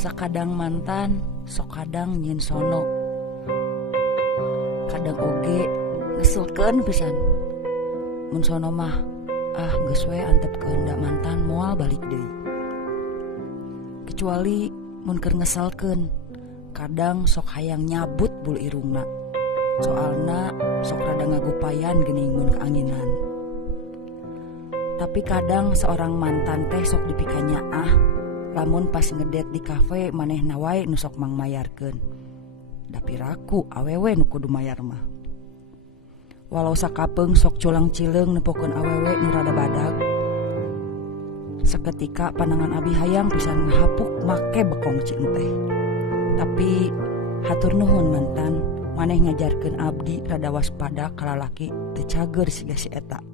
Sakadang mantan sok kadang nyin sono, kadang oge ngeselkeun pisan. Mun sono mah geus we antepkeun da mantan moal balik deui. Kecuali mun keur ngeselkeun, kadang sok hayang nyabut bulu irungna. Soalna sok rada ngagupayan geuning mun keanginan. Tapi kadang seorang mantan teh sok dipikanya lamun pas ngedet di kafe manehna wae nu sok mangmayarkeun. Da piraku awewe nu kudu mayar mah. Walau sakapeung sok culang-cileung nempokeun awewe nu rada badag. Saketika panangan abi hayang pisan ngahapuk make bekong cing teh. Tapi hatur nuhun mantan, maneh ngajarkeun abdi rada waspada ka lalaki teu cager siga si eta.